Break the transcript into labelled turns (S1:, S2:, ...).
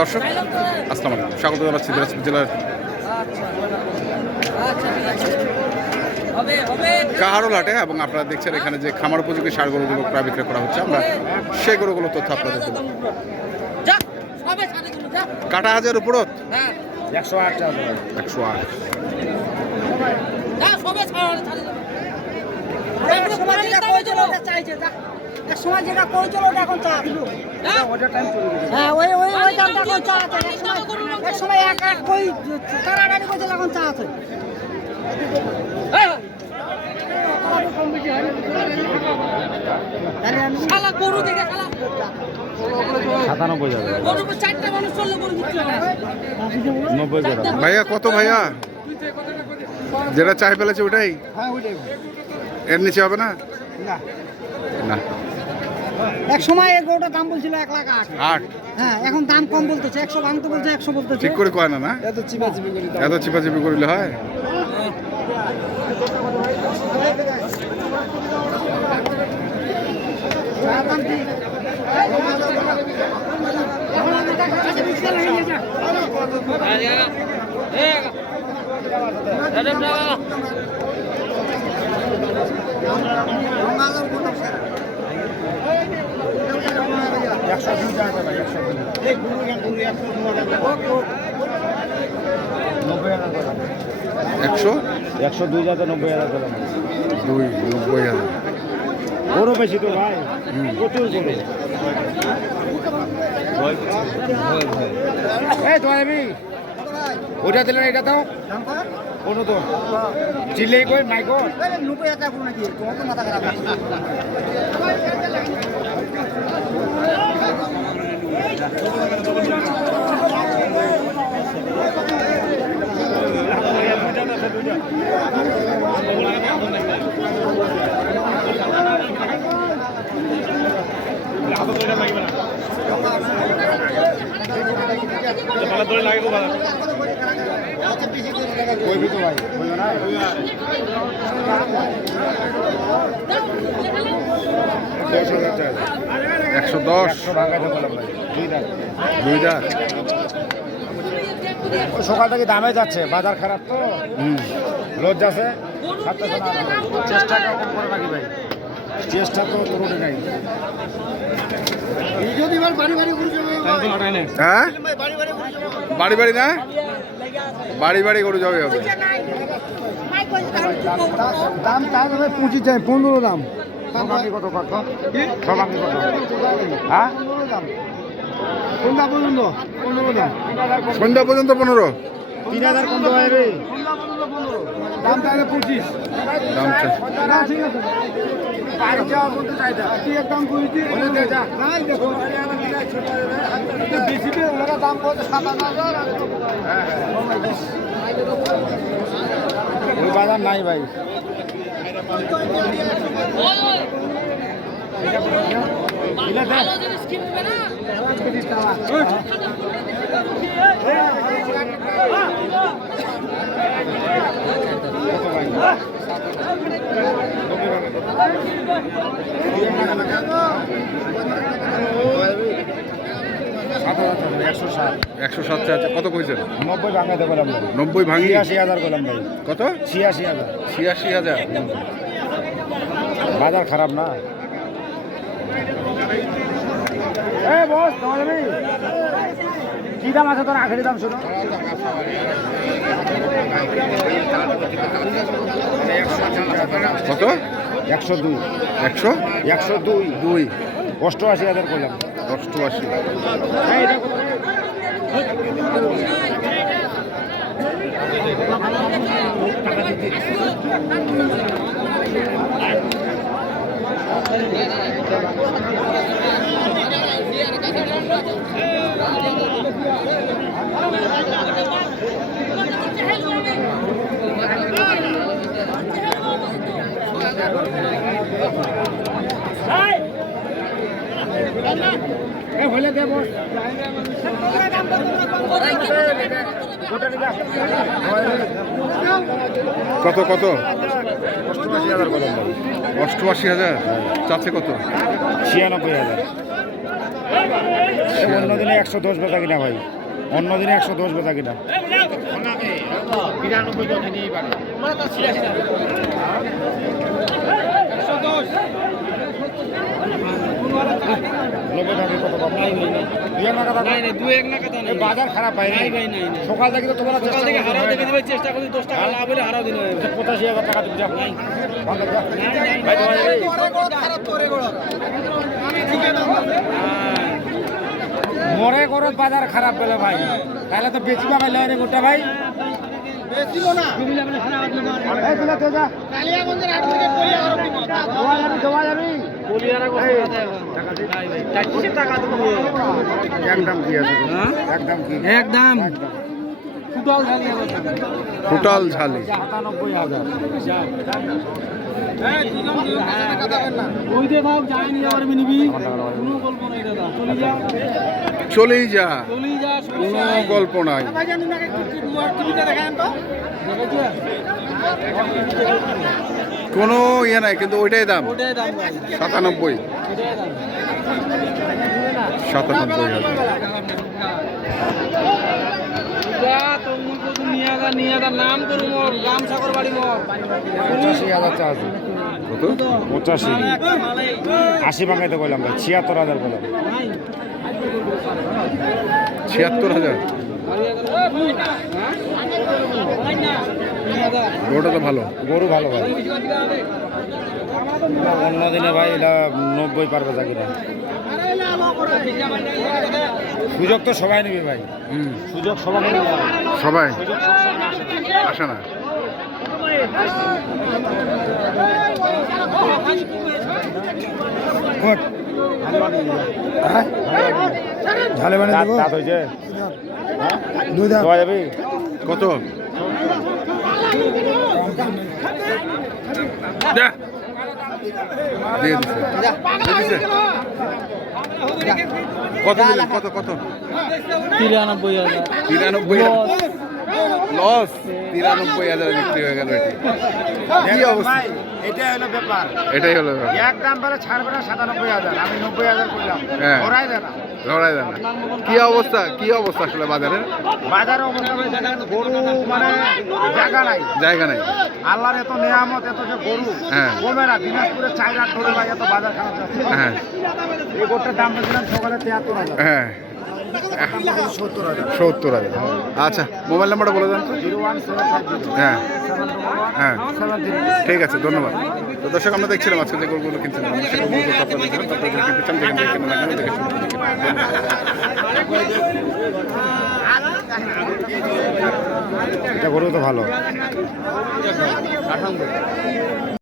S1: দর্শক, আসসালামু আলাইকুম। স্বাগত জানাচ্ছি দিনাজপুর জেলার কাহারোল হাটে এবং আপনারা দেখছেন এখানে যে খামার উপযোগী সার গরুগুলো প্রায় বিক্রয় করা হচ্ছে। আমরা সেই গরুগুলো তথ্য আপনাদের দেবো। কাটা হাজার উপরত?
S2: একশো আট
S1: একশো আট।
S3: হ্যাঁ ওই এখন চা আছে এক সময় এক এক কই এখন চা আছে
S1: ভাইয়া কত ভাইয়া? যেটা চাই ফেলেছে ওটাই?
S2: হ্যাঁ ওইটাই।
S1: এর নিচে হবে না?
S2: না।
S1: না।
S3: এক সময় এই গরুটার দাম বলছিল এক লাখ আট
S1: আট
S3: হ্যাঁ এখন দাম কম বলতেছে একশো ভাঙতে বলছে একশো বলতেছে
S1: ঠিক করে কয় না না
S2: এত চিপা চিপি করে
S1: এত চিপাচিপি করলে হয়
S3: দাম কি?
S2: একশো দুই টাকা ভাই একশো দুই। নব্বই হাজার করে।
S1: একশো?
S2: একশো দুই যাতে নব্বই হাজার করে।
S1: দুই নব্বই হাজার।
S2: বড় বেশি তো ভাই। প্রচুর গরু। এই তো আমি ওটা দিলেন এটা দাও। কোনো তো। চিল্লেই কই মাইকো
S3: নব্বই হাজার করো নাকি তোমার তো মাথা খারাপ। どこから?
S2: কইবি তো ভাই কইবে না টাকা
S1: একশো দশ।
S2: দুই
S1: দাঁত
S2: সকাল থেকে দামে যাচ্ছে বাজার খারাপ তো।
S1: হুম।
S2: লজ্জা আছে। চেষ্টা করে রাখি ভাই। চেষ্টা তো নাই।
S1: হ্যাঁ? বাড়ি বাড়ি না? বাড়ি বাড়ি গরু যাবে হবে
S2: দাম তাই ভাই পঁচিশ যায় পনেরো দাম। কত কত? হ্যাঁ? কোনটা পর্যন্ত পনেরো দাম।
S1: সন্ধ্যা পর্যন্ত পনেরো?
S2: তিন হাজার যাবে দাম তাহলে পঁচিশ।
S1: দাম
S2: ঠিক আছে। বাইরে যাওয়া বলতে চাই না কি একদম করেছি যা নাই দেখো দিয়ে ওরা দাম বলতে সাতান্ন হাজার ওই বাজার নাই একশো
S1: সাত আছে। কত কইছেন?
S2: নব্বই ভাঙাতে বললাম
S1: নব্বই ভাঙি
S2: ছিয়াশি হাজার বললাম ভাই।
S1: কত?
S2: ছিয়াশি হাজার।
S1: ছিয়াশি হাজার?
S2: বাজার খারাপ না? এ বস কি দাম আছে তোর আখেরি দাম শুনো?
S1: কত?
S2: একশো দুই।
S1: একশো?
S2: একশো দুই।
S1: দুই।
S2: অষ্টআশি হাজার করলাম
S1: অষ্টআশি।
S2: হলে দে বস
S1: কত কত?
S2: অষ্টআশি হাজার ভাই
S1: অষ্টআশি হাজার। চাচ্ছে কত?
S2: ছিয়ানব্বই হাজার। অন্য দিনে একশো দশ বেচা কিনা ভাই। অন্য দিনে একশো দশ বেচা কিনা। নব্বই টাকা কত পাবো? দুই এক নাগাদ আছে?
S4: দু এক না কথা
S2: এই বাজার খারাপ। সকাল হয়
S4: করি দশ
S2: মরে করত বাজার খারাপ পেলে ভাই তাহলে তো বেশি পাবে রে গোটা ভাই একদম কি আছে? একদম।
S4: একদম। টোটাল
S1: ঝালি চলেই যা।
S4: চলে
S1: কোনো গল্প নাই। কোনো ইয়ে নাই কিন্তু ওইটাই দাম। সাতানব্বই। সাতানব্বই হাজার।
S4: যা তুমি কত নিয়ে আদা নিয়ে আদা নাম করু মোর রাম সাগর বাড়ি মোর
S2: পঁচাশি হাজার চার্জ
S1: কত
S2: পঁচাশি আশি ভাঙাইতে বললাম ভাই ছিয়াত্তর হাজার বললাম
S1: ছিয়াত্তর হাজার? ওটা তো ভালো।
S2: গরু ভালো ভাই। অন্য দিনে ভাই এটা নব্বই পারবে চাকরিটা সুযোগ তো সবাই নেবে ভাই।
S1: হুম।
S2: সুযোগ সবাই
S1: সবাই? আসে না।
S2: ঝালে মানে দেবো? দাঁত হয়েছে। দুই দাঁত। দেওয়া যাবে।
S1: কত? দিয়ে দিছে। দিয়ে দিছে। কত কত কত?
S4: তিরানব্বই হাজার।
S1: তিরানব্বই লস তিরানব্বই হাজার বিক্রি হয়ে গেল এটি। কি অবস্থা?
S2: এটা হলো ব্যাপার।
S1: এটাই হলো
S2: এক দাম পেলে ছাড়বে না সাতানব্বই হাজার আমি নব্বই হাজার করলাম।
S1: হ্যাঁ।
S2: ওরাই দেয় না।
S1: ধরাই। কি অবস্থা? কি অবস্থা আসলে বাজারের?
S2: বাজারে অবস্থা গরু মানে জায়গা নাই।
S1: জায়গা নাই।
S2: আল্লাহর এত নেয়ামত এত যে গরু
S1: হ্যাঁ।
S2: কমে না দিনাজপুরে চার রাত ধরে ভাই এত বাজার খারাপ
S1: হ্যাঁ।
S2: এই গরুটার দাম পেয়েছিলাম সকালে তিয়াত্তর হাজার।
S1: হ্যাঁ।
S2: সত্তর হাজার।
S1: আচ্ছা মোবাইল নাম্বারটা বলে দেন হ্যাঁ হ্যাঁ। ঠিক আছে, ধন্যবাদ। তো দর্শক, আমরা দেখছিলাম আজকে যে গরুগুলো কিনছিলাম
S2: এটা গরু তো ভালো।